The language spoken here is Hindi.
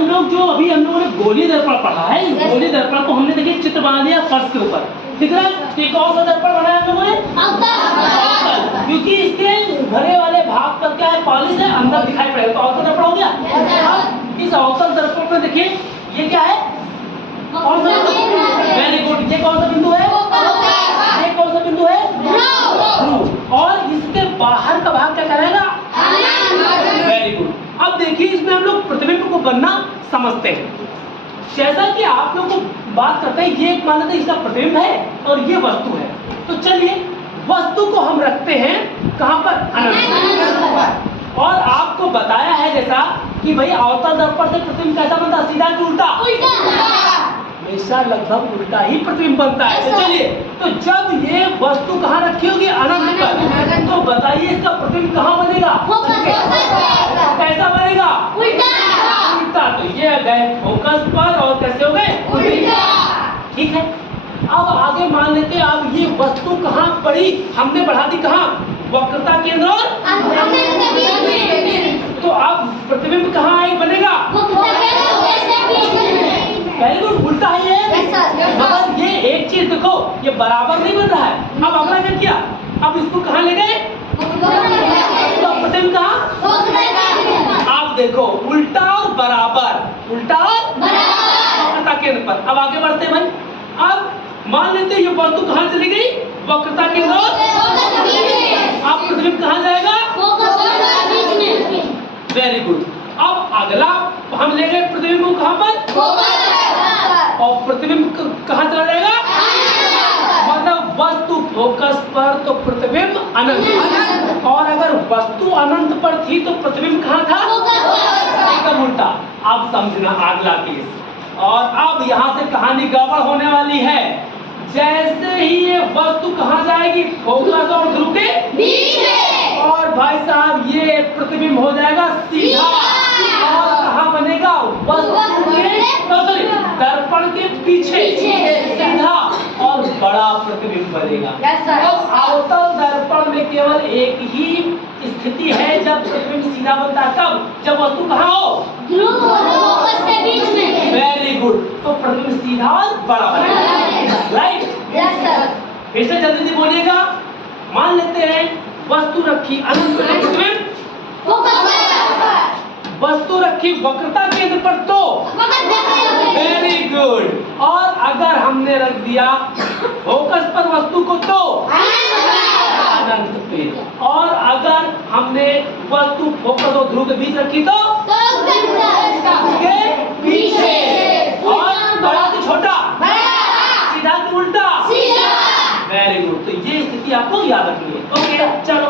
हम लोग जो अभी हम लोगों ने गोली दर्पण पढ़ा है, इस गोली दर्पण को हमने देखिए चित्र बना दिया फर्श के ऊपर, दिख रहा है कि कौन सा दर्पण बनाया हम लोगों ने? अवतल, क्योंकि इसके भरे वाले भाग पर क्या है, पॉलिश है, अंदर दिखाई पड़ेगा, तो अवतल दर्पण हो गया। अब इस अवतल दर्पण में देखिए ये क्या है, कौन सा बिंदु? वेरी गुड, ये कौन सा बिंदु है? ये कौन सा बिंदु है? ध्रुव। और इसके बाहर का भाग क्या कहलाएगा? Very good. अब देखिए इसमें हम लोग प्रतिबिंब को बनना समझते हैं। जैसा कि आप लोग को बात करते हैं, ये मान लेते हैं इसका प्रतिबिंब है और ये वस्तु है, तो चलिए वस्तु को हम रखते हैं कहां पर? अनंत। और आपको बताया है जैसा कि भाई अवतल दर्पण से प्रतिबिंब कैसा बनता? सीधा कि उल्टा? हमेशा लगभग उल्टा ही प्रतिबिंब बनता है। तो चलिए, तो जब ये वस्तु कहाँ रखी होगी? अनंत पर, तो बताइए इसका प्रतिबिंब कहाँ बनेगा? कैसा बनेगा? उल्टा। तो ये गए फोकस पर और कैसे हो गए? उल्टा। ठीक है, अब आगे मान लेते हैं, अब ये वस्तु कहाँ पड़ी? हमने बढ़ा दी कहाँ? वक्रता केंद्र और तो अब प्रतिबिंब कहाँ एक बनेगा? पहले तो उल्टा है ये, मगर ये एक चीज देखो, ये बराबर नहीं बन रहा है। अब अगला क्या किया? अब इसको कहाँ ले गए? तो प्रतिबिंब कहाँ? आप देखो उल्टा और बराबर, उल्टा और वक्रता केंद्र पर। अब आगे बढ़ते हैं भाई। अब मान लेते हैं ये वस्तु कहाँ चली गई? वक्रता केंद्र और अब प्रतिबिंब कहाँ जाएगा? Very good. अब अगला हम ले गए प्रतिबिंब को कहाँ पर? और प्रतिबिंब कहाँ चला जाएगा? मतलब वस्तु फोकस पर तो प्रतिबिंब अनंत, और अगर वस्तु अनंत पर थी तो प्रतिबिंब कहाँ था? एकदम उल्टा। अब समझना अगला केस। और अब यहाँ से कहानी गड़बड़ होने वाली है। जैसे ही ये वस्तु कहाँ जाएगी? फोकस और ध्रुव के बीच में, और भाई साहब ये प्रतिबिंब हो जाएगा सीधा, और कहाँ बनेगा? वस्तु के दर्पण के पीछे सीधा, और बड़ा प्रतिबिंब बनेगा। अब अवतल दर्पण में केवल एक ही स्थिति है जब प्रतिबिंब सीधा बनता है। कब? जब वस्तु कहाँ हो? फोकस के बीच में। वेरी गुड, तो प्रतिबिंब सीधा और बड़ा बनेगा, राइट? फिर से जल्दी से बोलिएगा। मान लेते हैं वस्तु रखी अनंत पर, प्रतिबिंब वस्तु रखी वक्रता केंद्र पर, तो वेरी गुड। और अगर हमने रख दिया फोकस पर वस्तु को, तो अनंत पे। और अगर हमने वस्तु फोकस और ध्रुव के बीच रखी तो उसके पीछे। और बड़ा कि छोटा? सीधा कि उल्टा? Very good. तो ये स्थिति आपको याद रखनी है। ओके, चलो।